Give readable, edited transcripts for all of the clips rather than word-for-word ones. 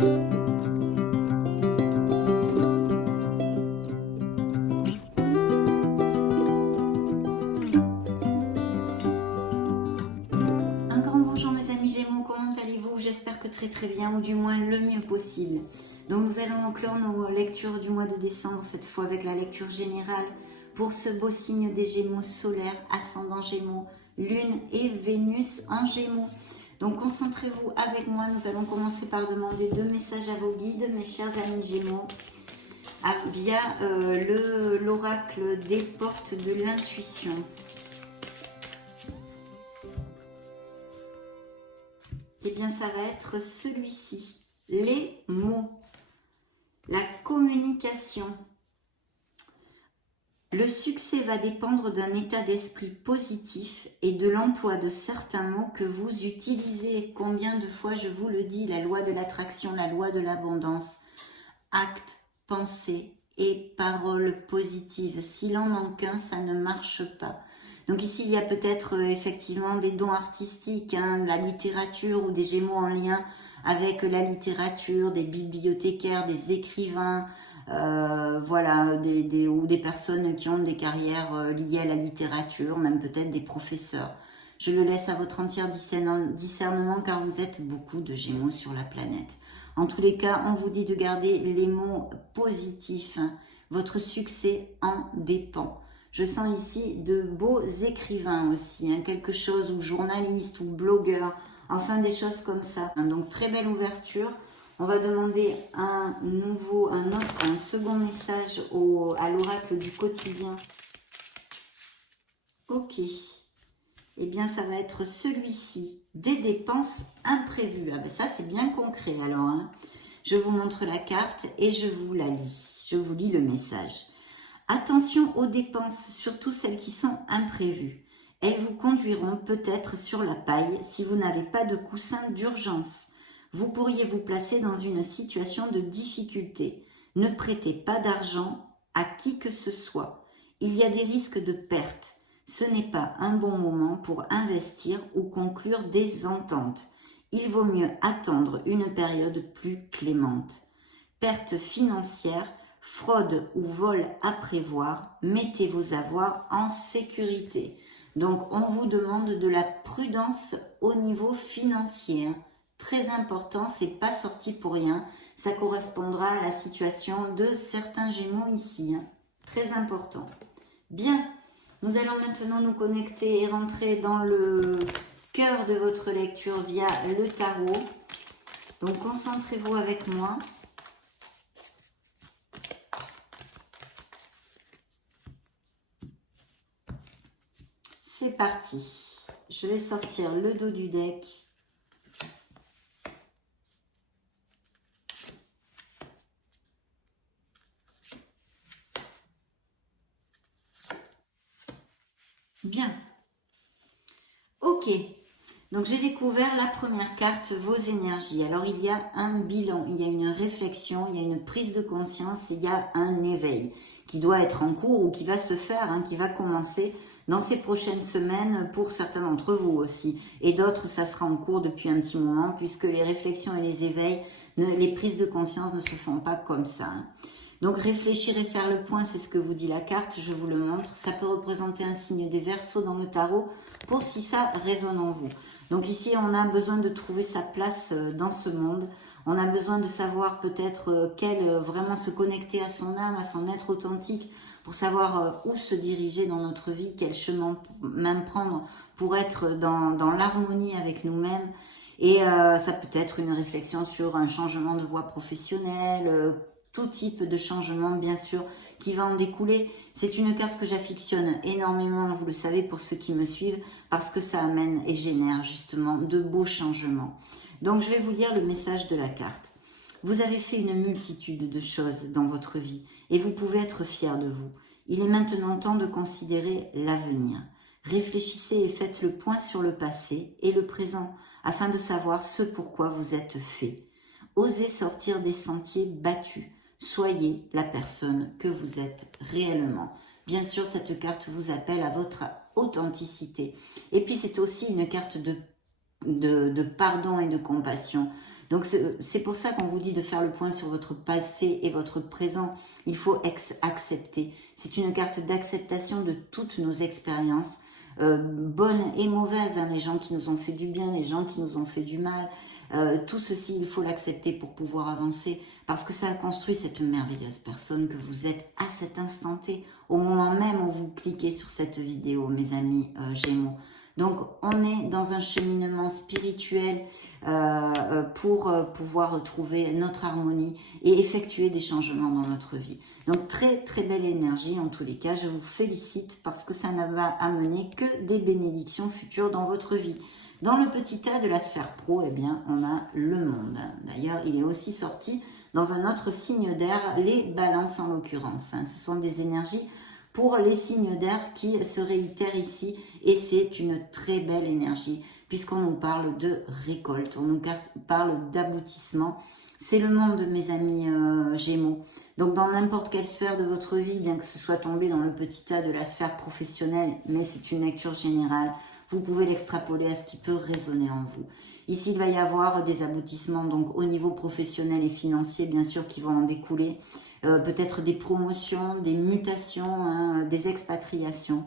Un grand bonjour mes amis Gémeaux, comment allez-vous? J'espère que très bien, ou du moins le mieux possible. Donc nous allons clore nos lectures du mois de décembre, cette fois avec la lecture générale pour ce beau signe des Gémeaux solaires, ascendant Gémeaux, Lune et Vénus en Gémeaux. Donc concentrez-vous avec moi, nous allons commencer par demander 2 messages à vos guides, mes chers amis Gémeaux, via l'oracle des portes de l'intuition. Eh bien, ça va être celui-ci, les mots, la communication. Le succès va dépendre d'un état d'esprit positif et de l'emploi de certains mots que vous utilisez. Combien de fois je vous le dis, la loi de l'attraction, la loi de l'abondance, actes, pensées et paroles positives. S'il en manque un, ça ne marche pas. Donc ici, il y a peut-être effectivement des dons artistiques, la littérature ou des Gémeaux en lien avec la littérature, des bibliothécaires, des écrivains, voilà, ou des personnes qui ont des carrières liées à la littérature, même peut-être des professeurs. Je le laisse à votre entier discernement car vous êtes beaucoup de Gémeaux sur la planète. En tous les cas, on vous dit de garder les mots positifs. Votre succès en dépend. Je sens ici de beaux écrivains aussi, quelque chose, ou journalistes, ou blogueurs, enfin des choses comme ça. Donc très belle ouverture. On va demander un second message à l'oracle du quotidien. Ok. Eh bien, ça va être celui-ci, des dépenses imprévues. Ah ben ça, c'est bien concret alors. Je vous montre la carte et je vous la lis. Je vous lis le message. Attention aux dépenses, surtout celles qui sont imprévues. Elles vous conduiront peut-être sur la paille si vous n'avez pas de coussin d'urgence. Vous pourriez vous placer dans une situation de difficulté. Ne prêtez pas d'argent à qui que ce soit. Il y a des risques de perte. Ce n'est pas un bon moment pour investir ou conclure des ententes. Il vaut mieux attendre une période plus clémente. Perte financière, fraude ou vol à prévoir, mettez vos avoirs en sécurité. Donc on vous demande de la prudence au niveau financier. Très important, c'est pas sorti pour rien. Ça correspondra à la situation de certains Gémeaux ici. Très important. Bien, nous allons maintenant nous connecter et rentrer dans le cœur de votre lecture via le tarot. Donc concentrez-vous avec moi. C'est parti. Je vais sortir le dos du deck. Bien. Ok. Donc j'ai découvert la première carte, vos énergies. Alors il y a un bilan, il y a une réflexion, il y a une prise de conscience, il y a un éveil qui doit être en cours ou qui va se faire, qui va commencer dans ces prochaines semaines pour certains d'entre vous aussi. Et d'autres, ça sera en cours depuis un petit moment puisque les réflexions et les éveils, les prises de conscience ne se font pas comme ça. Donc réfléchir et faire le point, c'est ce que vous dit la carte, je vous le montre. Ça peut représenter un signe des Verseaux dans le tarot pour si ça résonne en vous. Donc ici, on a besoin de trouver sa place dans ce monde. On a besoin de savoir peut-être vraiment se connecter à son âme, à son être authentique, pour savoir où se diriger dans notre vie, quel chemin même prendre pour être dans l'harmonie avec nous-mêmes. Et ça peut être une réflexion sur un changement de voie professionnelle, tout type de changement, bien sûr, qui va en découler. C'est une carte que j'affectionne énormément, vous le savez, pour ceux qui me suivent, parce que ça amène et génère justement de beaux changements. Donc, je vais vous lire le message de la carte. Vous avez fait une multitude de choses dans votre vie et vous pouvez être fiers de vous. Il est maintenant temps de considérer l'avenir. Réfléchissez et faites le point sur le passé et le présent afin de savoir ce pourquoi vous êtes fait. Osez sortir des sentiers battus. Soyez la personne que vous êtes réellement. Bien sûr, cette carte vous appelle à votre authenticité. Et puis, c'est aussi une carte de pardon et de compassion. Donc c'est pour ça qu'on vous dit de faire le point sur votre passé et votre présent. Il faut accepter. C'est une carte d'acceptation de toutes nos expériences, bonnes et mauvaises, hein, les gens qui nous ont fait du bien, les gens qui nous ont fait du mal. Tout ceci, il faut l'accepter pour pouvoir avancer, parce que ça a construit cette merveilleuse personne que vous êtes à cet instant T, au moment même où vous cliquez sur cette vidéo, mes amis Gémeaux. Donc, on est dans un cheminement spirituel pour pouvoir trouver notre harmonie et effectuer des changements dans notre vie. Donc, très, très belle énergie. En tous les cas, je vous félicite parce que ça ne va amener que des bénédictions futures dans votre vie. Dans le petit tas de la sphère pro, eh bien, on a le monde. D'ailleurs, il est aussi sorti dans un autre signe d'air, les balances en l'occurrence. Hein. Ce sont des énergies pour les signes d'air qui se réitèrent ici, et c'est une très belle énergie puisqu'on nous parle de récolte, on nous parle d'aboutissement. C'est le monde, mes amis Gémeaux. Donc dans n'importe quelle sphère de votre vie, bien que ce soit tombé dans le petit tas de la sphère professionnelle, mais c'est une lecture générale, vous pouvez l'extrapoler à ce qui peut résonner en vous. Ici, il va y avoir des aboutissements donc au niveau professionnel et financier, bien sûr, qui vont en découler. Peut-être des promotions, des mutations, hein, des expatriations.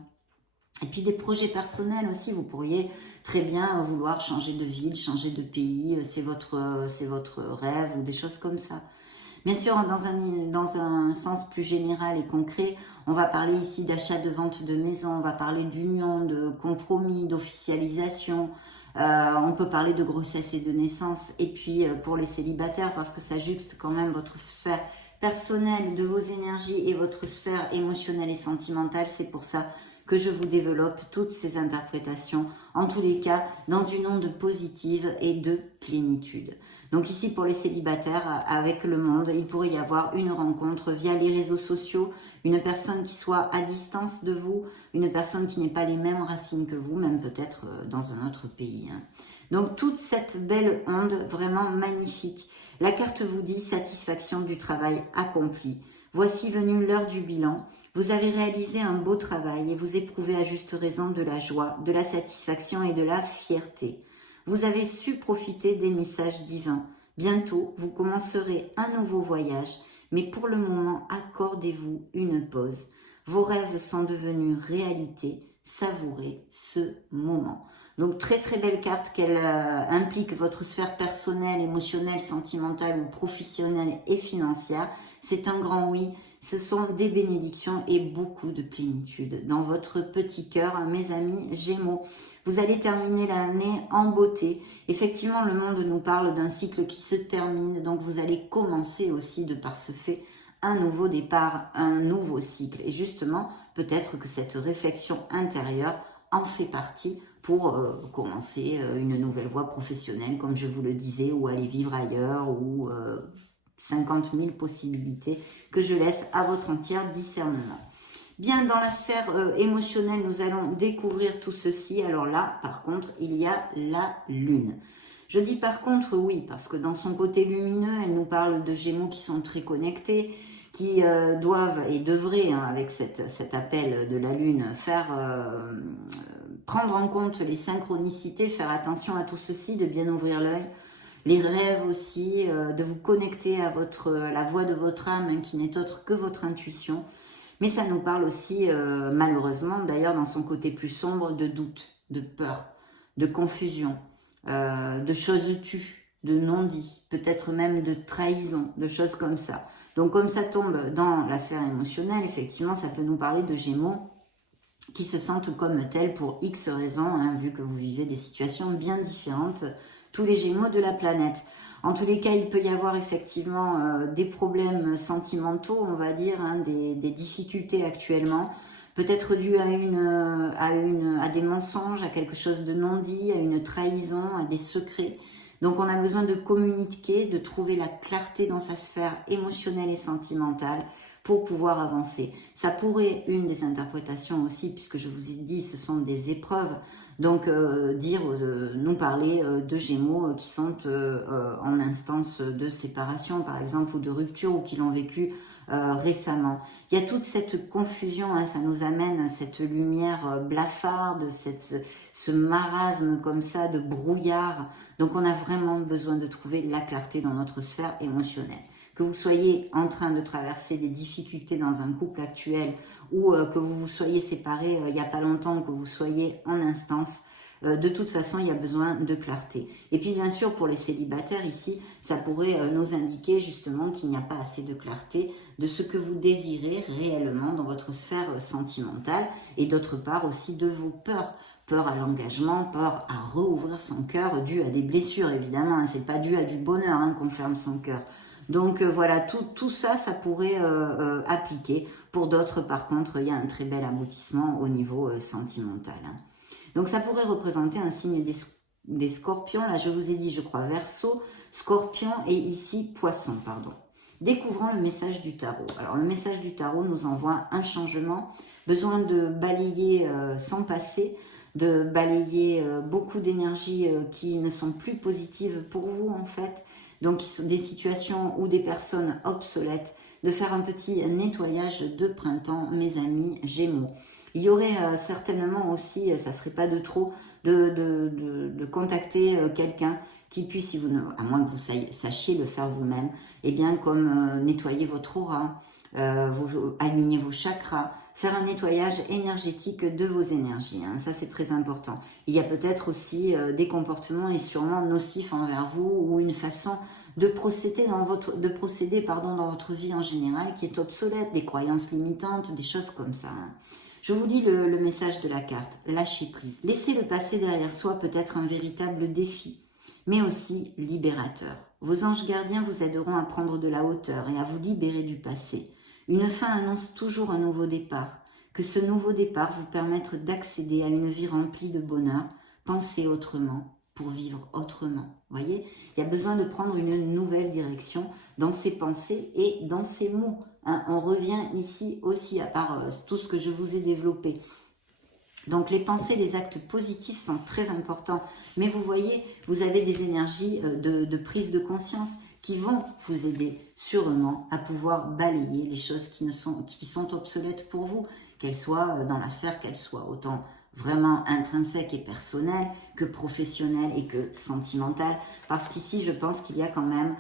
Et puis des projets personnels aussi, vous pourriez très bien vouloir changer de ville, changer de pays, c'est votre rêve ou des choses comme ça. Bien sûr, dans un sens plus général et concret, on va parler ici d'achat, de vente de maison, on va parler d'union, de compromis, d'officialisation, on peut parler de grossesse et de naissance. Et puis pour les célibataires, parce que ça juxte quand même votre sphère personnelle, de vos énergies et votre sphère émotionnelle et sentimentale, c'est pour ça que je vous développe toutes ces interprétations, en tous les cas, dans une onde positive et de plénitude. Donc ici, pour les célibataires, avec le monde, il pourrait y avoir une rencontre via les réseaux sociaux, une personne qui soit à distance de vous, une personne qui n'ait pas les mêmes racines que vous, même peut-être dans un autre pays. Hein. Donc toute cette belle onde, vraiment magnifique. La carte vous dit satisfaction du travail accompli. Voici venue l'heure du bilan. Vous avez réalisé un beau travail et vous éprouvez à juste raison de la joie, de la satisfaction et de la fierté. Vous avez su profiter des messages divins. Bientôt, vous commencerez un nouveau voyage, mais pour le moment, accordez-vous une pause. Vos rêves sont devenus réalité. Savourez ce moment. Donc, très très belle carte qu'elle implique votre sphère personnelle, émotionnelle, sentimentale ou professionnelle et financière. C'est un grand oui. Ce sont des bénédictions et beaucoup de plénitude dans votre petit cœur, mes amis Gémeaux. Vous allez terminer l'année en beauté. Effectivement, le monde nous parle d'un cycle qui se termine, donc vous allez commencer aussi de par ce fait un nouveau départ, un nouveau cycle. Et justement, peut-être que cette réflexion intérieure en fait partie pour commencer une nouvelle voie professionnelle, comme je vous le disais, ou aller vivre ailleurs, ou 50 000 possibilités que je laisse à votre entier discernement. Bien, dans la sphère émotionnelle, nous allons découvrir tout ceci. Alors là, par contre, il y a la Lune. Je dis par contre oui, parce que dans son côté lumineux, elle nous parle de Gémeaux qui sont très connectés, qui doivent et devraient, hein, avec cet appel de la Lune, prendre en compte les synchronicités, faire attention à tout ceci, de bien ouvrir l'œil, les rêves aussi, de vous connecter à la voix de votre âme, hein, qui n'est autre que votre intuition. Mais ça nous parle aussi, malheureusement, d'ailleurs dans son côté plus sombre, de doute, de peur, de confusion, de choses tues, de non-dits, peut-être même de trahison, de choses comme ça. Donc comme ça tombe dans la sphère émotionnelle, effectivement, ça peut nous parler de Gémeaux qui se sentent comme tels pour X raisons, hein, vu que vous vivez des situations bien différentes, tous les Gémeaux de la planète. En tous les cas, il peut y avoir effectivement des problèmes sentimentaux, on va dire, hein, des difficultés actuellement, peut-être dû à des mensonges, à quelque chose de non dit, à une trahison, à des secrets. Donc on a besoin de communiquer, de trouver la clarté dans sa sphère émotionnelle et sentimentale pour pouvoir avancer. Ça pourrait, une des interprétations aussi, puisque je vous ai dit, ce sont des épreuves, donc nous parler de Gémeaux qui sont en instance de séparation par exemple, ou de rupture, ou qui l'ont vécu récemment. Il y a toute cette confusion, hein, ça nous amène cette lumière blafarde, ce marasme comme ça de brouillard. Donc on a vraiment besoin de trouver la clarté dans notre sphère émotionnelle. Que vous soyez en train de traverser des difficultés dans un couple actuel ou que vous vous soyez séparés il n'y a pas longtemps, que vous soyez en instance, de toute façon, il y a besoin de clarté. Et puis bien sûr, pour les célibataires ici, ça pourrait nous indiquer justement qu'il n'y a pas assez de clarté de ce que vous désirez réellement dans votre sphère sentimentale et d'autre part aussi de vos peurs. Peur à l'engagement, peur à rouvrir son cœur, dû à des blessures évidemment, hein, c'est pas dû à du bonheur qu'on ferme son cœur. Donc voilà, tout ça, ça pourrait appliquer. Pour d'autres, par contre, il y a un très bel aboutissement au niveau sentimental. Hein. Donc ça pourrait représenter un signe des scorpions. Là, je vous ai dit, je crois, Verseau, Scorpion et ici Poisson, pardon. Découvrons le message du tarot. Alors le message du tarot nous envoie un changement, besoin de balayer son passé, de balayer beaucoup d'énergies qui ne sont plus positives pour vous en fait. Donc des situations ou des personnes obsolètes, de faire un petit nettoyage de printemps, mes amis Gémeaux. Il y aurait certainement aussi, ça serait pas de trop, de contacter quelqu'un qui puisse, si vous ne, à moins que vous sachiez le faire vous-même, eh bien comme nettoyer votre aura, aligner vos chakras, faire un nettoyage énergétique de vos énergies. Hein, ça, c'est très important. Il y a peut-être aussi des comportements et sûrement nocifs envers vous ou une façon de procéder dans votre vie en général qui est obsolète, des croyances limitantes, des choses comme ça. Hein. Je vous lis le message de la carte. Lâcher prise. Laisser le passé derrière soi peut être un véritable défi, mais aussi libérateur. Vos anges gardiens vous aideront à prendre de la hauteur et à vous libérer du passé. Une fin annonce toujours un nouveau départ. Que ce nouveau départ vous permette d'accéder à une vie remplie de bonheur. Pensez autrement pour vivre autrement. Voyez, il y a besoin de prendre une nouvelle direction dans ses pensées et dans ses mots. Hein, on revient ici aussi, à part tout ce que je vous ai développé. Donc les pensées, les actes positifs sont très importants. Mais vous voyez, vous avez des énergies de prise de conscience qui vont vous aider sûrement à pouvoir balayer les choses qui sont obsolètes pour vous, qu'elles soient dans l'affaire, qu'elles soient autant vraiment intrinsèques et personnelles que professionnelles et que sentimentales. Parce qu'ici, je pense qu'il y a quand même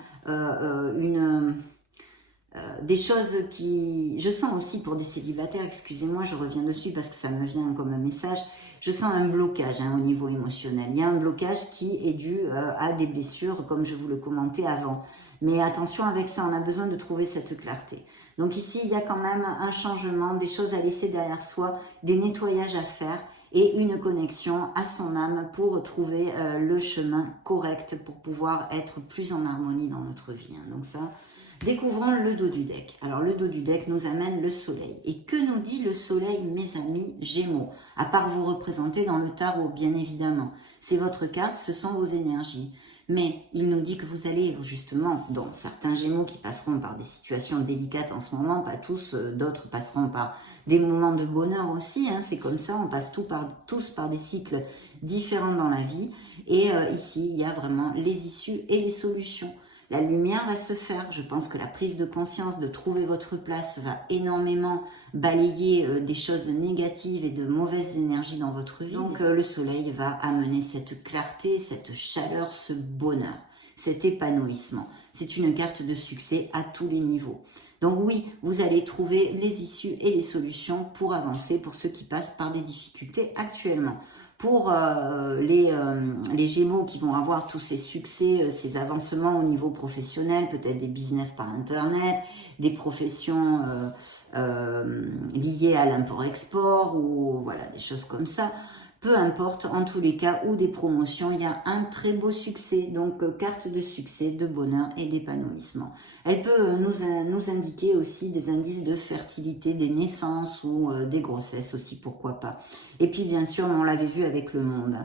des choses qui... Je sens aussi pour des célibataires, excusez-moi, je reviens dessus parce que ça me vient comme un message, je sens un blocage au niveau émotionnel. Il y a un blocage qui est dû à des blessures, comme je vous le commentais avant. Mais attention avec ça, on a besoin de trouver cette clarté. Donc ici, il y a quand même un changement, des choses à laisser derrière soi, des nettoyages à faire et une connexion à son âme pour trouver le chemin correct pour pouvoir être plus en harmonie dans notre vie. Donc ça... Découvrons le dos du deck. Alors le dos du deck nous amène le soleil. Et que nous dit le soleil, mes amis Gémeaux? À part vous représenter dans le tarot, bien évidemment. C'est votre carte, ce sont vos énergies. Mais il nous dit que vous allez justement, dans certains Gémeaux qui passeront par des situations délicates en ce moment, pas tous, d'autres passeront par des moments de bonheur aussi. Hein, c'est comme ça, on passe tous par des cycles différents dans la vie. Et ici, il y a vraiment les issues et les solutions. La lumière va se faire. Je pense que la prise de conscience de trouver votre place va énormément balayer des choses négatives et de mauvaises énergies dans votre vie. Donc le soleil va amener cette clarté, cette chaleur, ce bonheur, cet épanouissement. C'est une carte de succès à tous les niveaux. Donc oui, vous allez trouver les issues et les solutions pour avancer pour ceux qui passent par des difficultés actuellement. Pour les Gémeaux qui vont avoir tous ces succès, ces avancements au niveau professionnel, peut-être des business par Internet, des professions liées à l'import-export ou voilà, des choses comme ça. Peu importe, en tous les cas, ou des promotions, il y a un très beau succès. Donc, carte de succès, de bonheur et d'épanouissement. Elle peut nous indiquer aussi des indices de fertilité, des naissances ou des grossesses aussi, pourquoi pas. Et puis, bien sûr, on l'avait vu avec le monde.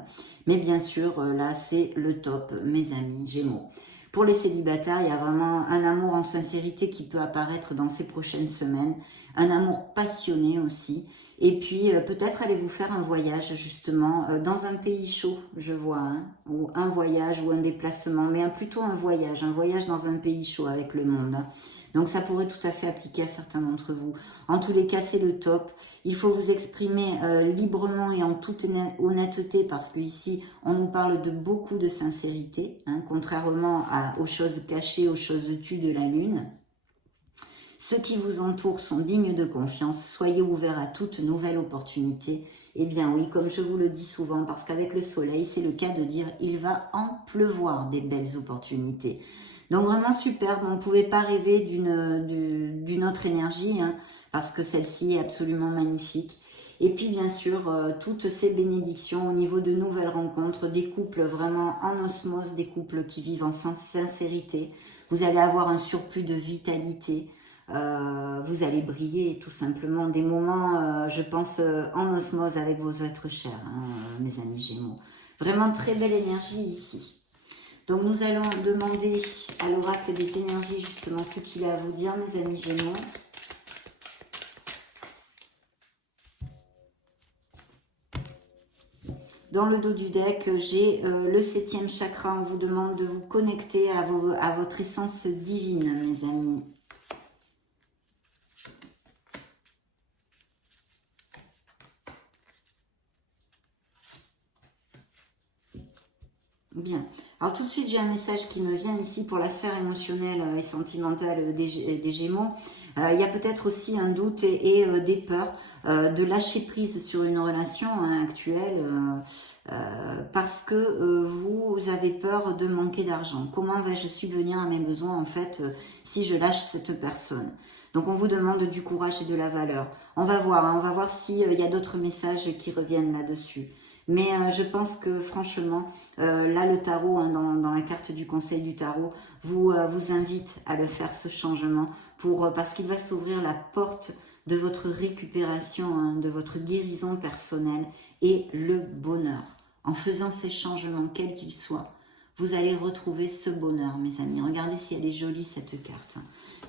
Mais bien sûr, là, c'est le top, mes amis Gémeaux. Pour les célibataires, il y a vraiment un amour en sincérité qui peut apparaître dans ces prochaines semaines. Un amour passionné aussi, Et puis, peut-être allez-vous faire un voyage, justement, dans un pays chaud, je vois, hein, ou un voyage ou un déplacement, mais plutôt un voyage dans un pays chaud avec le monde. Hein. Donc, ça pourrait tout à fait appliquer à certains d'entre vous. En tous les cas, c'est le top. Il faut vous exprimer librement et en toute honnêteté, parce qu'ici, on nous parle de beaucoup de sincérité, hein, contrairement aux choses cachées, aux choses tues de la Lune. Ceux qui vous entourent sont dignes de confiance. Soyez ouverts à toute nouvelle opportunité. Eh bien oui, comme je vous le dis souvent, parce qu'avec le soleil, c'est le cas de dire il va en pleuvoir des belles opportunités. Donc vraiment superbe, on ne pouvait pas rêver d'une autre énergie, hein, parce que celle-ci est absolument magnifique. Et puis bien sûr, toutes ces bénédictions au niveau de nouvelles rencontres, des couples vraiment en osmose, des couples qui vivent en sincérité. Vous allez avoir un surplus de vitalité. Vous allez briller tout simplement, des moments, je pense, en osmose avec vos êtres chers, hein, mes amis Gémeaux. Vraiment très belle énergie ici. Donc nous allons demander à l'oracle des énergies justement ce qu'il a à vous dire, mes amis Gémeaux. Dans le dos du deck, j'ai le 7e chakra. On vous demande de vous connecter à votre essence divine, mes amis. Bien. Alors tout de suite, j'ai un message qui me vient ici pour la sphère émotionnelle et sentimentale des Gémeaux. Il y a peut-être aussi un doute et des peurs de lâcher prise sur une relation actuelle parce que vous avez peur de manquer d'argent. Comment vais-je subvenir à mes besoins en fait si je lâche cette personne? Donc on vous demande du courage et de la valeur. On va voir, hein, on va voir s'il y a d'autres messages qui reviennent là-dessus. Mais je pense que franchement, là le tarot, hein, dans la carte du conseil du tarot, vous invite à le faire ce changement parce qu'il va s'ouvrir la porte de votre récupération, hein, de votre guérison personnelle et le bonheur. En faisant ces changements, quels qu'ils soient, vous allez retrouver ce bonheur, mes amis. Regardez si elle est jolie cette carte.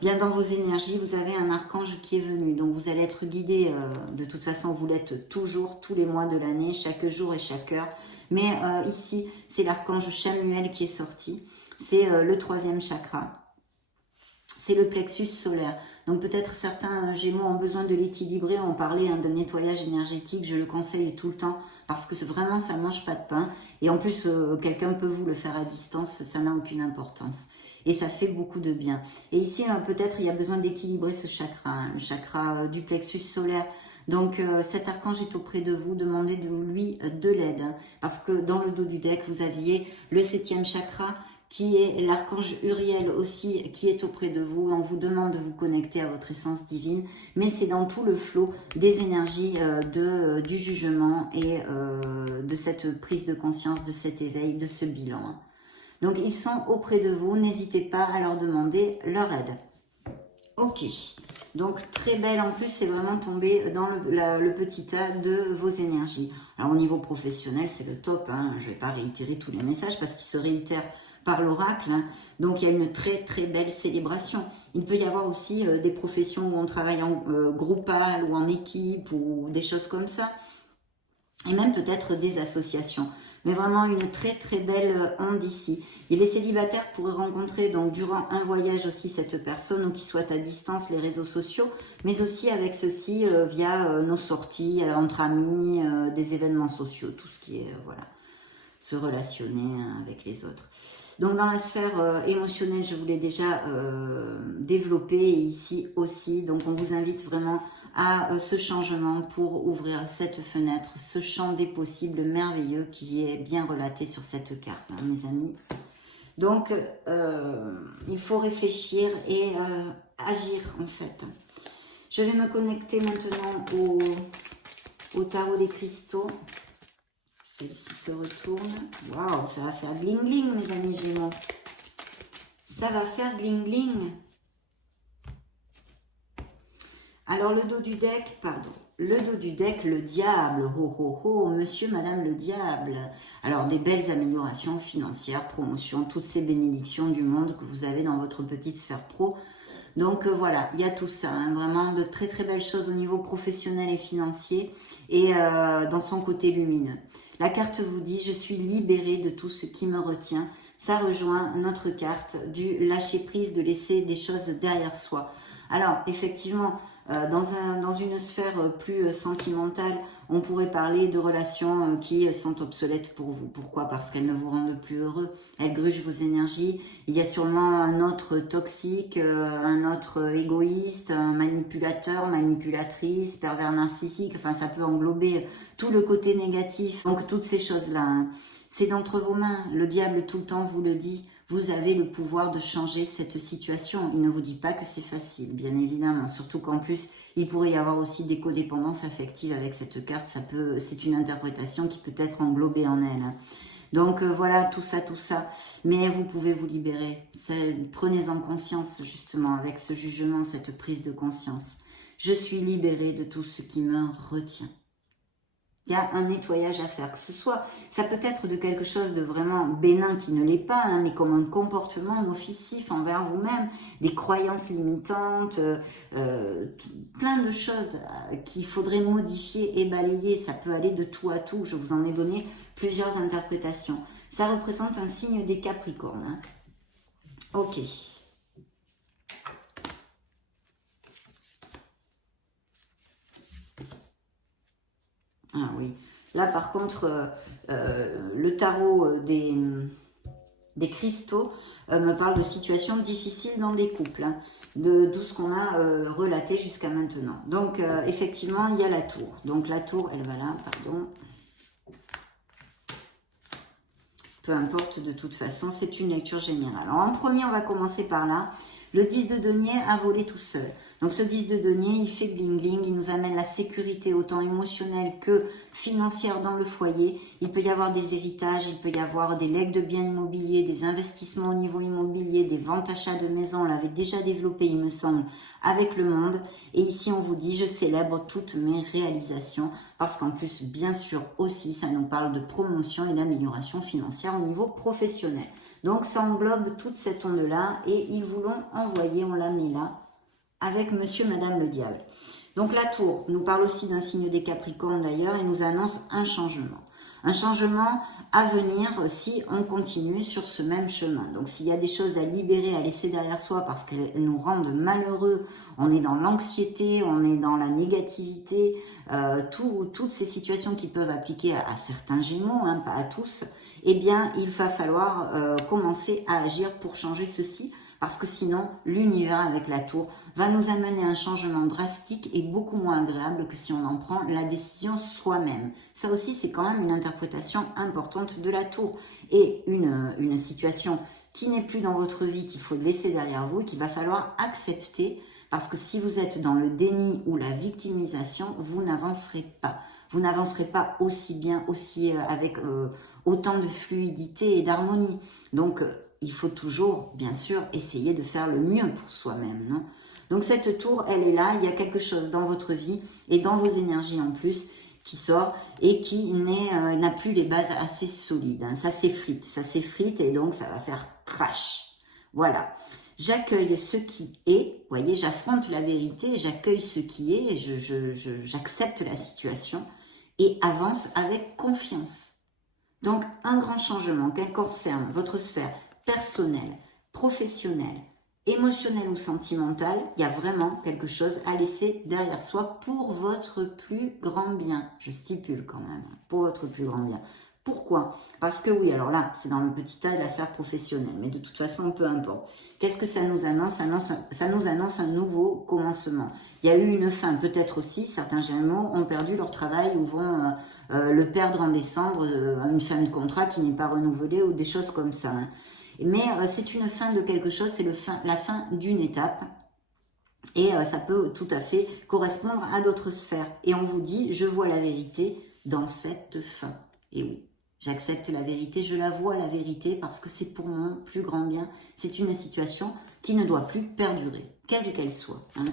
Bien dans vos énergies, vous avez un archange qui est venu. Donc vous allez être guidé, de toute façon vous l'êtes toujours, tous les mois de l'année, chaque jour et chaque heure. Mais ici, c'est l'archange Chamuel qui est sorti. C'est le 3e chakra. C'est le plexus solaire. Donc peut-être certains Gémeaux ont besoin de l'équilibrer. On parlait de nettoyage énergétique, je le conseille tout le temps parce que vraiment ça ne mange pas de pain. Et en plus, quelqu'un peut vous le faire à distance, ça n'a aucune importance. Et ça fait beaucoup de bien. Et ici, peut-être il y a besoin d'équilibrer ce chakra, hein, le chakra du plexus solaire. Donc cet archange est auprès de vous, demandez de lui de l'aide. Hein, parce que dans le dos du deck, vous aviez le 7e chakra, qui est l'archange Uriel aussi, qui est auprès de vous. On vous demande de vous connecter à votre essence divine, mais c'est dans tout le flot des énergies du jugement et de cette prise de conscience, de cet éveil, de ce bilan. Donc, ils sont auprès de vous, n'hésitez pas à leur demander leur aide. Ok, donc très belle, en plus, c'est vraiment tombé dans le petit tas de vos énergies. Alors, au niveau professionnel, c'est le top, hein. Je ne vais pas réitérer tous les messages parce qu'ils se réitèrent par l'oracle, hein. Donc il y a une très très belle célébration. Il peut y avoir aussi des professions où on travaille en groupal ou en équipe ou des choses comme ça, et même peut-être des associations, mais vraiment une très très belle onde ici. Et les célibataires pourraient rencontrer donc durant un voyage aussi cette personne, ou qui soit à distance, les réseaux sociaux, mais aussi avec ceci via nos sorties entre amis, des événements sociaux, tout ce qui est voilà, se relationner avec les autres. Donc dans la sphère émotionnelle, je vous l'ai déjà développé, et ici aussi. Donc on vous invite vraiment à ce changement pour ouvrir cette fenêtre, ce champ des possibles merveilleux qui est bien relaté sur cette carte, hein, mes amis. Donc il faut réfléchir et agir en fait. Je vais me connecter maintenant au tarot des cristaux. Celle-ci se retourne. Waouh, ça va faire bling bling, mes amis Gémeaux. Ça va faire bling bling. Alors, le dos du deck, pardon. Le dos du deck, le diable. Oh, oh, oh, monsieur, madame le diable. Alors, des belles améliorations financières, promotions, toutes ces bénédictions du monde que vous avez dans votre petite sphère pro. Donc voilà, il y a tout ça, hein, vraiment de très très belles choses au niveau professionnel et financier et dans son côté lumineux. La carte vous dit, je suis libérée de tout ce qui me retient. Ça rejoint notre carte du lâcher prise, de laisser des choses derrière soi. Alors effectivement, dans une sphère plus sentimentale, on pourrait parler de relations qui sont obsolètes pour vous. Pourquoi? Parce qu'elles ne vous rendent plus heureux. Elles grugent vos énergies. Il y a sûrement un autre toxique, un autre égoïste, un manipulateur, manipulatrice, pervers narcissique. Enfin, ça peut englober tout le côté négatif. Donc, toutes ces choses-là, hein. C'est d'entre vos mains. Le diable tout le temps vous le dit. Vous avez le pouvoir de changer cette situation. Il ne vous dit pas que c'est facile, bien évidemment. Surtout qu'en plus, il pourrait y avoir aussi des codépendances affectives avec cette carte. C'est une interprétation qui peut être englobée en elle, hein. Donc voilà, tout ça. Mais vous pouvez vous libérer. Prenez-en conscience justement avec ce jugement, cette prise de conscience. Je suis libérée de tout ce qui me retient. Il y a un nettoyage à faire, que ce soit, ça peut être de quelque chose de vraiment bénin qui ne l'est pas, hein, mais comme un comportement nocif envers vous-même, des croyances limitantes, plein de choses qu'il faudrait modifier et balayer. Ça peut aller de tout à tout. Je vous en ai donné plusieurs interprétations. Ça représente un signe des Capricornes, hein. Ok. Ah oui. Là, par contre, le tarot des cristaux me parle de situations difficiles dans des couples, hein, de tout ce qu'on a relaté jusqu'à maintenant. Donc, effectivement, il y a la tour. Donc, la tour, elle va là, pardon. Peu importe, de toute façon, c'est une lecture générale. Alors, en premier, on va commencer par là. Le 10 de denier a volé tout seul. Donc ce 10 de denier, il fait bling-bling, il nous amène la sécurité autant émotionnelle que financière dans le foyer. Il peut y avoir des héritages, il peut y avoir des legs de biens immobiliers, des investissements au niveau immobilier, des ventes achats de maisons. On l'avait déjà développé, il me semble, avec le monde. Et ici, on vous dit, je célèbre toutes mes réalisations parce qu'en plus, bien sûr, aussi, ça nous parle de promotion et d'amélioration financière au niveau professionnel. Donc ça englobe toute cette onde-là et ils vous l'ont envoyé, on la met là, avec monsieur, madame le diable. Donc la tour nous parle aussi d'un signe des Capricornes d'ailleurs et nous annonce un changement. Un changement à venir si on continue sur ce même chemin. Donc s'il y a des choses à libérer, à laisser derrière soi parce qu'elles nous rendent malheureux, on est dans l'anxiété, on est dans la négativité, toutes ces situations qui peuvent appliquer à certains Gémeaux, hein, pas à tous, eh bien il va falloir commencer à agir pour changer ceci. Parce que sinon, l'univers avec la tour va nous amener à un changement drastique et beaucoup moins agréable que si on en prend la décision soi-même. Ça aussi, c'est quand même une interprétation importante de la tour. Et une situation qui n'est plus dans votre vie, qu'il faut laisser derrière vous et qu'il va falloir accepter. Parce que si vous êtes dans le déni ou la victimisation, vous n'avancerez pas. Vous n'avancerez pas aussi bien, aussi avec autant de fluidité et d'harmonie. Donc, il faut toujours, bien sûr, essayer de faire le mieux pour soi-même, non? Donc cette tour, elle est là, il y a quelque chose dans votre vie et dans vos énergies en plus qui sort et qui n'a plus les bases assez solides, hein. Ça s'effrite et donc ça va faire crash. Voilà. J'accueille ce qui est, vous voyez, j'affronte la vérité, j'accueille ce qui est, j'accepte la situation et avance avec confiance. Donc un grand changement, quel concerne votre sphère personnel, professionnel, émotionnel ou sentimental, il y a vraiment quelque chose à laisser derrière soi pour votre plus grand bien. Je stipule quand même, pour votre plus grand bien. Pourquoi? Parce que oui, alors là, c'est dans le petit tas de la sphère professionnelle, mais de toute façon, peu importe. Qu'est-ce que ça nous annonce? Ça nous annonce un nouveau commencement. Il y a eu une fin, peut-être aussi, certains Gémeaux ont perdu leur travail ou vont le perdre en décembre, une fin de contrat qui n'est pas renouvelée ou des choses comme ça, hein. Mais c'est une fin de quelque chose, c'est la fin d'une étape. Et ça peut tout à fait correspondre à d'autres sphères. Et on vous dit, je vois la vérité dans cette fin. Et oui, j'accepte la vérité, je la vois la vérité parce que c'est pour mon plus grand bien. C'est une situation qui ne doit plus perdurer, quelle qu'elle soit, hein.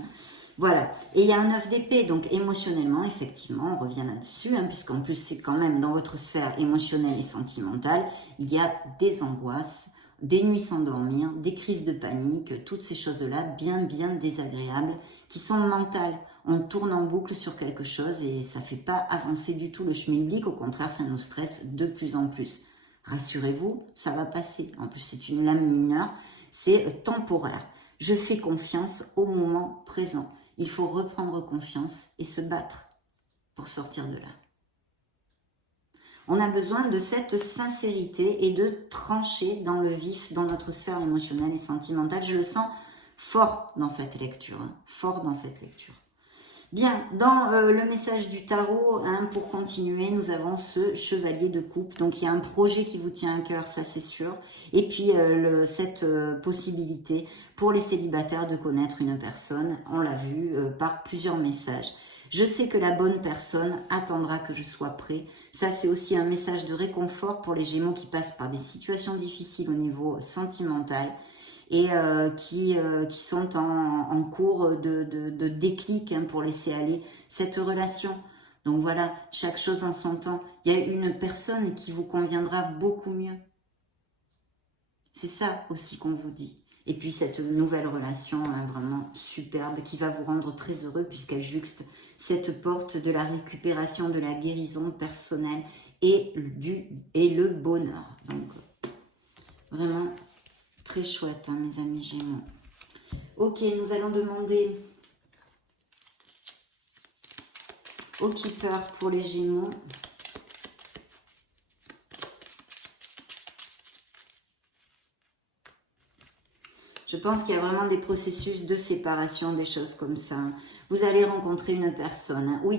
Voilà, et il y a un 9 d'épée, donc émotionnellement, effectivement, on revient là-dessus, hein, puisqu'en plus c'est quand même dans votre sphère émotionnelle et sentimentale, il y a des angoisses, des nuits sans dormir, des crises de panique, toutes ces choses-là bien désagréables qui sont mentales. On tourne en boucle sur quelque chose et ça ne fait pas avancer du tout le schmilblick, au contraire ça nous stresse de plus en plus. Rassurez-vous, ça va passer. En plus c'est une lame mineure, c'est temporaire. Je fais confiance au moment présent. Il faut reprendre confiance et se battre pour sortir de là. On a besoin de cette sincérité et de trancher dans le vif, dans notre sphère émotionnelle et sentimentale. Je le sens fort dans cette lecture, hein, fort dans cette lecture. Bien, dans le message du tarot, hein, pour continuer, nous avons ce chevalier de coupe. Donc, il y a un projet qui vous tient à cœur, ça c'est sûr. Et puis, cette possibilité pour les célibataires de connaître une personne, on l'a vu par plusieurs messages. Je sais que la bonne personne attendra que je sois prêt. Ça, c'est aussi un message de réconfort pour les Gémeaux qui passent par des situations difficiles au niveau sentimental et qui sont en cours de déclic, hein, pour laisser aller cette relation. Donc voilà, chaque chose en son temps. Il y a une personne qui vous conviendra beaucoup mieux. C'est ça aussi qu'on vous dit. Et puis cette nouvelle relation, hein, vraiment superbe, qui va vous rendre très heureux puisqu'elle juxte cette porte de la récupération, de la guérison personnelle et le bonheur. Donc vraiment très chouette, hein, mes amis Gémeaux. Ok, nous allons demander au keeper pour les Gémeaux. Je pense qu'il y a vraiment des processus de séparation, des choses comme ça. Vous allez rencontrer une personne, ou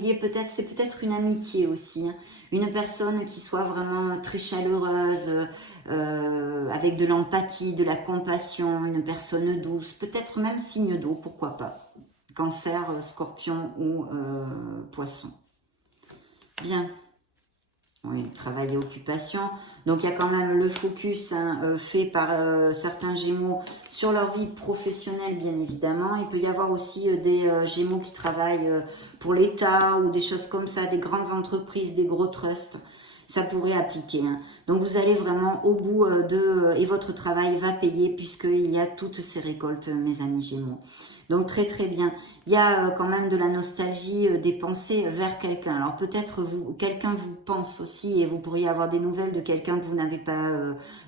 c'est peut-être une amitié aussi, hein. Une personne qui soit vraiment très chaleureuse, avec de l'empathie, de la compassion, une personne douce, peut-être même signe d'eau, pourquoi pas. Cancer, scorpion ou poisson. Bien. Oui, travail et occupation. Donc, il y a quand même le focus, hein, fait par certains Gémeaux sur leur vie professionnelle, bien évidemment. Il peut y avoir aussi des Gémeaux qui travaillent pour l'État ou des choses comme ça, des grandes entreprises, des gros trusts. Ça pourrait appliquer, hein. Donc, vous allez vraiment au bout et votre travail va payer puisqu'il y a toutes ces récoltes, mes amis Gémeaux. Donc, très très bien. Il y a quand même de la nostalgie, des pensées vers quelqu'un. Alors peut-être quelqu'un vous pense aussi et vous pourriez avoir des nouvelles de quelqu'un que vous n'avez pas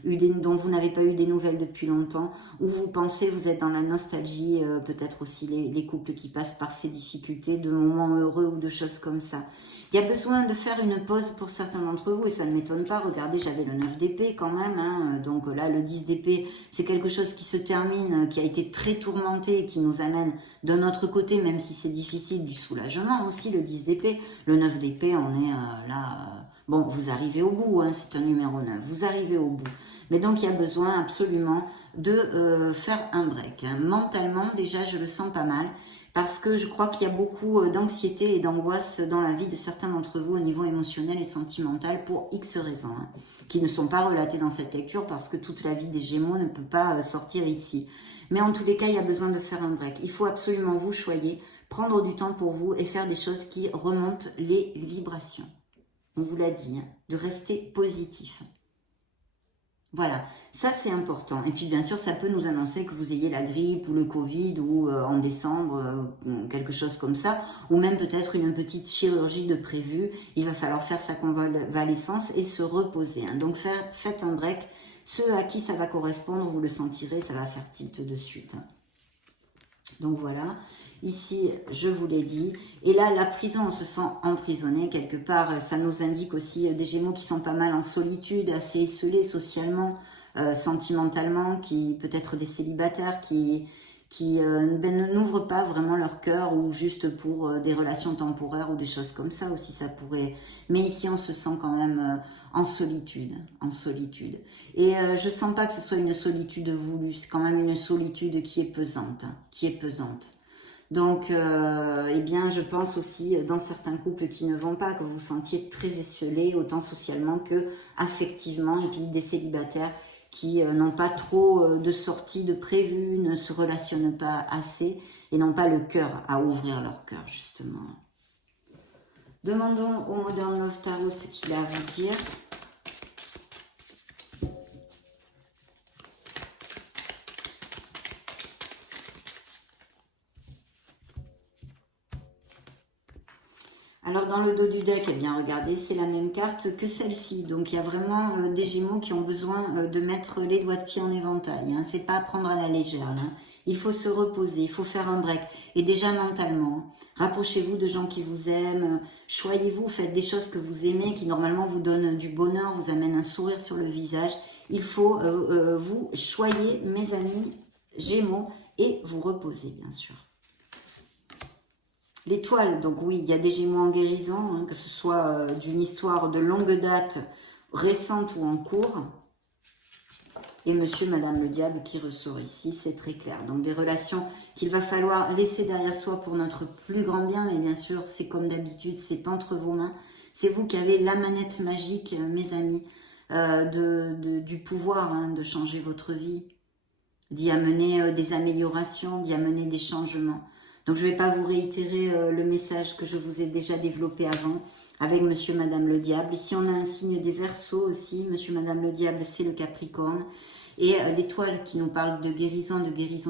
dont vous n'avez pas eu des nouvelles depuis longtemps. Ou vous pensez, vous êtes dans la nostalgie, peut-être aussi les couples qui passent par ces difficultés, de moments heureux ou de choses comme ça. Il y a besoin de faire une pause pour certains d'entre vous et ça ne m'étonne pas. Regardez, j'avais le 9 d'épée quand même, hein. Donc là le 10 d'épée, c'est quelque chose qui se termine, qui a été très tourmenté, qui nous amène de notre côté, même si c'est difficile, du soulagement aussi, le 10 d'épée. Le 9 d'épée, on est là... bon, vous arrivez au bout, hein, c'est un numéro 9, vous arrivez au bout. Mais donc, il y a besoin absolument de faire un break, hein. Mentalement, déjà, je le sens pas mal, parce que je crois qu'il y a beaucoup d'anxiété et d'angoisse dans la vie de certains d'entre vous au niveau émotionnel et sentimental pour X raisons, hein, qui ne sont pas relatées dans cette lecture, parce que toute la vie des Gémeaux ne peut pas sortir ici. Mais en tous les cas, il y a besoin de faire un break. Il faut absolument vous choyer, prendre du temps pour vous et faire des choses qui remontent les vibrations. On vous l'a dit, hein, de rester positif. Voilà, ça c'est important. Et puis bien sûr, ça peut nous annoncer que vous ayez la grippe ou le Covid ou en décembre, quelque chose comme ça. Ou même peut-être une petite chirurgie de prévu. Il va falloir faire sa convalescence et se reposer, hein. Donc faites un break. Ceux à qui ça va correspondre, vous le sentirez, ça va faire tilt de suite. Donc voilà, ici, je vous l'ai dit. Et là, la prison, on se sent emprisonné quelque part. Ça nous indique aussi des Gémeaux qui sont pas mal en solitude, assez esselés socialement, sentimentalement, qui peut-être des célibataires qui n'ouvrent pas vraiment leur cœur ou juste pour des relations temporaires ou des choses comme ça aussi, ça pourrait... Mais ici, on se sent quand même en solitude, en solitude. Et je sens pas que ce soit une solitude voulue, c'est quand même une solitude qui est pesante, hein, qui est pesante. Donc, eh bien, je pense aussi dans certains couples qui ne vont pas, que vous vous sentiez très esselés, autant socialement que affectivement, et puis des célibataires qui n'ont pas trop de sorties de prévues, ne se relationnent pas assez et n'ont pas le cœur à ouvrir leur cœur, justement. Demandons au Modern Love Tarot ce qu'il a à vous dire. Alors dans le dos du deck, eh bien regardez, c'est la même carte que celle-ci. Donc il y a vraiment des Gémeaux qui ont besoin de mettre les doigts de pied en éventail. Hein. C'est pas à prendre à la légère. Là. Il faut se reposer, il faut faire un break. Et déjà mentalement, rapprochez-vous de gens qui vous aiment. Choyez-vous, faites des choses que vous aimez, qui normalement vous donnent du bonheur, vous amènent un sourire sur le visage. Il faut vous choyer, mes amis Gémeaux, et vous reposer bien sûr. L'étoile, donc oui, il y a des Gémeaux en guérison, hein, que ce soit d'une histoire de longue date, récente ou en cours. Et monsieur, madame le diable qui ressort ici, c'est très clair. Donc des relations qu'il va falloir laisser derrière soi pour notre plus grand bien. Mais bien sûr, c'est comme d'habitude, c'est entre vos mains. C'est vous qui avez la manette magique, mes amis, du pouvoir hein, de changer votre vie, d'y amener des améliorations, d'y amener des changements. Donc je ne vais pas vous réitérer le message que je vous ai déjà développé avant avec monsieur, madame le diable. Ici on a un signe des Verseaux aussi, monsieur, madame le diable c'est le Capricorne. Et l'étoile qui nous parle de guérison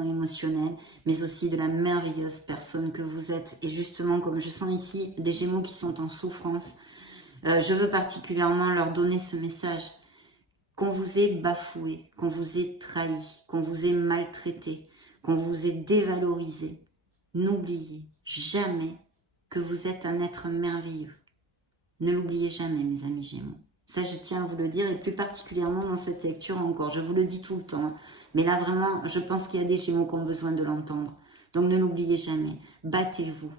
émotionnelle, mais aussi de la merveilleuse personne que vous êtes. Et justement, comme je sens ici des Gémeaux qui sont en souffrance, je veux particulièrement leur donner ce message. Qu'on vous ait bafoué, qu'on vous ait trahi, qu'on vous ait maltraité, qu'on vous ait dévalorisé. N'oubliez jamais que vous êtes un être merveilleux. Ne l'oubliez jamais, mes amis Gémeaux. Ça, je tiens à vous le dire, et plus particulièrement dans cette lecture encore. Je vous le dis tout le temps, mais là, vraiment, je pense qu'il y a des Gémeaux qui ont besoin de l'entendre. Donc, ne l'oubliez jamais. Battez-vous.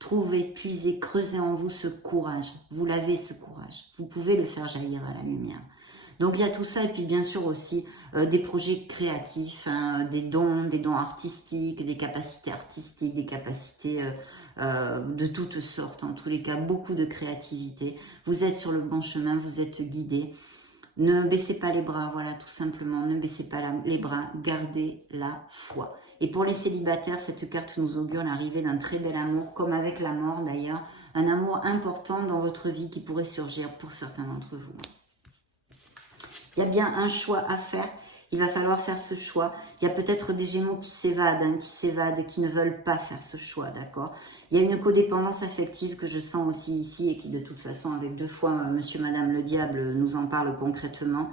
Trouvez, puisez, creusez en vous ce courage. Vous l'avez, ce courage. Vous pouvez le faire jaillir à la lumière. Donc il y a tout ça et puis bien sûr aussi des projets créatifs, hein, des dons artistiques, des capacités artistiques, des capacités de toutes sortes. En tous les cas, beaucoup de créativité. Vous êtes sur le bon chemin, vous êtes guidés. Ne baissez pas les bras, voilà tout simplement. Ne baissez pas les bras, gardez la foi. Et pour les célibataires, cette carte nous augure l'arrivée d'un très bel amour, comme avec la mort d'ailleurs. Un amour important dans votre vie qui pourrait surgir pour certains d'entre vous. Il y a bien un choix à faire. Il va falloir faire ce choix. Il y a peut-être des Gémeaux qui s'évadent, qui ne veulent pas faire ce choix, d'accord? Il y a une codépendance affective que je sens aussi ici et qui, de toute façon, avec deux fois Monsieur, Madame le Diable, nous en parle concrètement.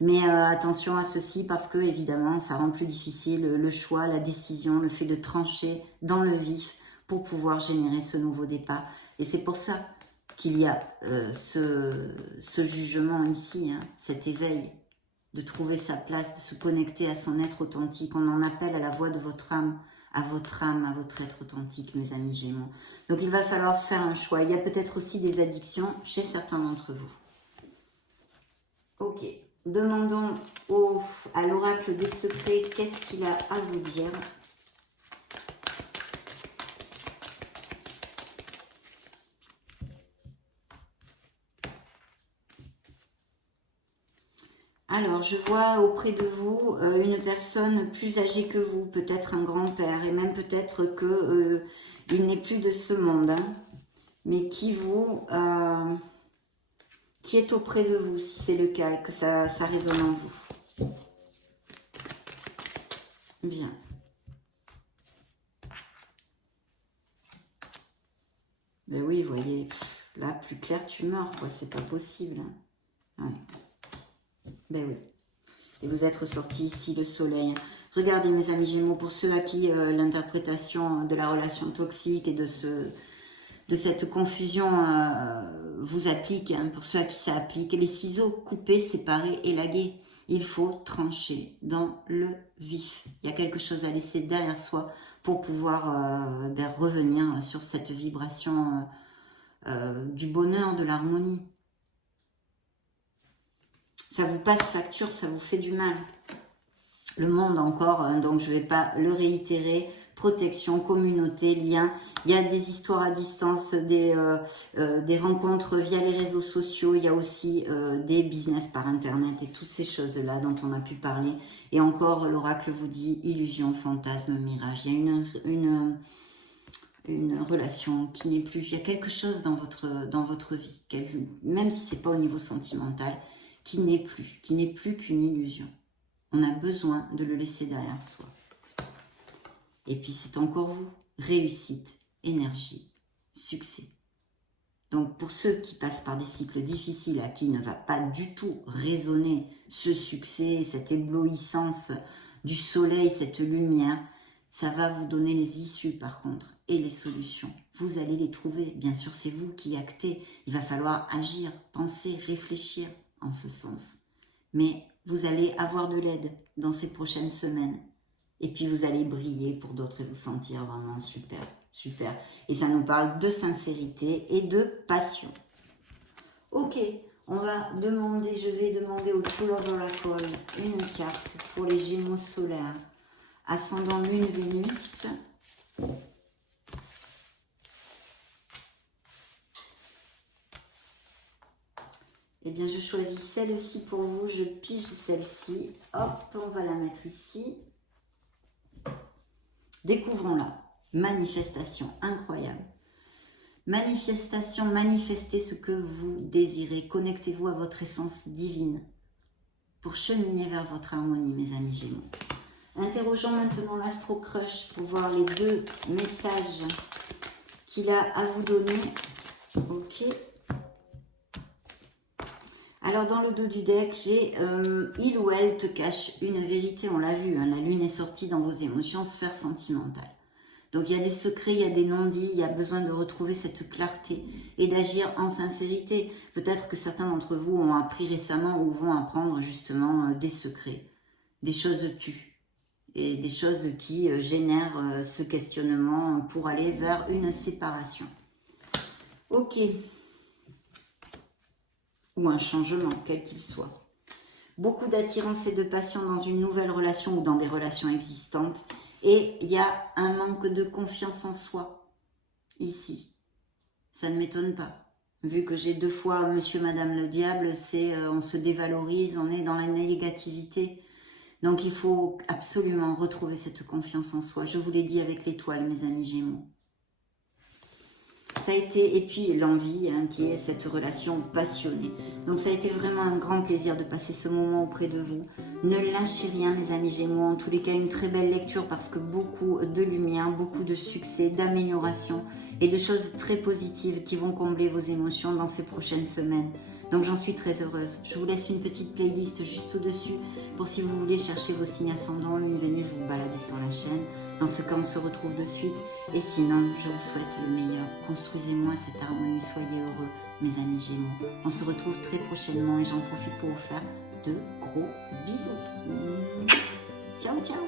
Mais attention à ceci parce que, évidemment, ça rend plus difficile le choix, la décision, le fait de trancher dans le vif pour pouvoir générer ce nouveau départ. Et c'est pour ça qu'il y a ce jugement ici, hein, cet éveil, de trouver sa place, de se connecter à son être authentique. On en appelle à la voix de votre âme, à votre être authentique, mes amis Gémeaux. Donc il va falloir faire un choix. Il y a peut-être aussi des addictions chez certains d'entre vous. Ok, demandons à l'oracle des secrets qu'est-ce qu'il a à vous dire. Alors, je vois auprès de vous une personne plus âgée que vous, peut-être un grand-père, et même peut-être que il n'est plus de ce monde, hein, mais qui est auprès de vous, si c'est le cas, et que ça résonne en vous. Bien. Ben oui, vous voyez, là, plus clair, tu meurs, quoi, c'est pas possible. Hein. Ouais. Ben oui. Et vous êtes ressorti ici le soleil. Regardez mes amis Gémeaux, pour ceux à qui l'interprétation de la relation toxique et de cette confusion vous applique, hein, pour ceux à qui ça applique, les ciseaux coupés, séparés, élagués. Il faut trancher dans le vif. Il y a quelque chose à laisser derrière soi pour pouvoir revenir sur cette vibration du bonheur, de l'harmonie. Ça vous passe facture, ça vous fait du mal. Le monde encore, donc je ne vais pas le réitérer. Protection, communauté, lien. Il y a des histoires à distance, des rencontres via les réseaux sociaux. Il y a aussi des business par Internet et toutes ces choses-là dont on a pu parler. Et encore, l'oracle vous dit illusion, fantasme, mirage. Il y a une relation qui n'est plus. Il y a quelque chose dans votre vie, même si ce n'est pas au niveau sentimental, qui n'est plus qu'une illusion. On a besoin de le laisser derrière soi. Et puis c'est encore vous, réussite, énergie, succès. Donc pour ceux qui passent par des cycles difficiles, à qui ne va pas du tout résonner ce succès, cette éblouissance du soleil, cette lumière, ça va vous donner les issues par contre et les solutions. Vous allez les trouver. Bien sûr, c'est vous qui actez. Il va falloir agir, penser, réfléchir en ce sens. Mais vous allez avoir de l'aide dans ces prochaines semaines. Et puis vous allez briller pour d'autres et vous sentir vraiment super, super. Et ça nous parle de sincérité et de passion. Ok, on va demander, je vais demander au True Love Oracle une carte pour les Gémeaux solaires. Ascendant Lune Vénus. Eh bien, je choisis celle-ci pour vous. Je pige celle-ci. Hop, on va la mettre ici. Découvrons-la. Manifestation incroyable. Manifestation, manifestez ce que vous désirez. Connectez-vous à votre essence divine pour cheminer vers votre harmonie, mes amis Gémeaux. Interrogeons maintenant l'Astro Crush pour voir les 2 messages qu'il a à vous donner. Ok. Alors dans le dos du deck, j'ai il ou elle te cache une vérité, on l'a vu, hein, la lune est sortie dans vos émotions, sphère sentimentale. Donc il y a des secrets, il y a des non-dits, il y a besoin de retrouver cette clarté et d'agir en sincérité. Peut-être que certains d'entre vous ont appris récemment ou vont apprendre justement des secrets, des choses tues. Et des choses qui génèrent ce questionnement pour aller vers une séparation. Ok. Ou un changement, quel qu'il soit. Beaucoup d'attirance et de passion dans une nouvelle relation ou dans des relations existantes. Et il y a un manque de confiance en soi, ici. Ça ne m'étonne pas. Vu que j'ai 2 fois Monsieur, Madame le Diable, c'est on se dévalorise, on est dans la négativité. Donc, il faut absolument retrouver cette confiance en soi. Je vous l'ai dit avec l'étoile, mes amis Gémeaux. Ça a été, et puis l'envie, hein, qui est cette relation passionnée. Donc, ça a été vraiment un grand plaisir de passer ce moment auprès de vous. Ne lâchez rien, mes amis Gémeaux. En tous les cas, une très belle lecture parce que beaucoup de lumière, beaucoup de succès, d'amélioration et de choses très positives qui vont combler vos émotions dans ces prochaines semaines. Donc j'en suis très heureuse. Je vous laisse une petite playlist juste au-dessus pour si vous voulez chercher vos signes ascendants, Lune, Vénus, vous baladez sur la chaîne. Dans ce cas, on se retrouve de suite. Et sinon, je vous souhaite le meilleur. Construisez-moi cette harmonie. Soyez heureux, mes amis Gémeaux. On se retrouve très prochainement et j'en profite pour vous faire de gros bisous. Ciao, ciao.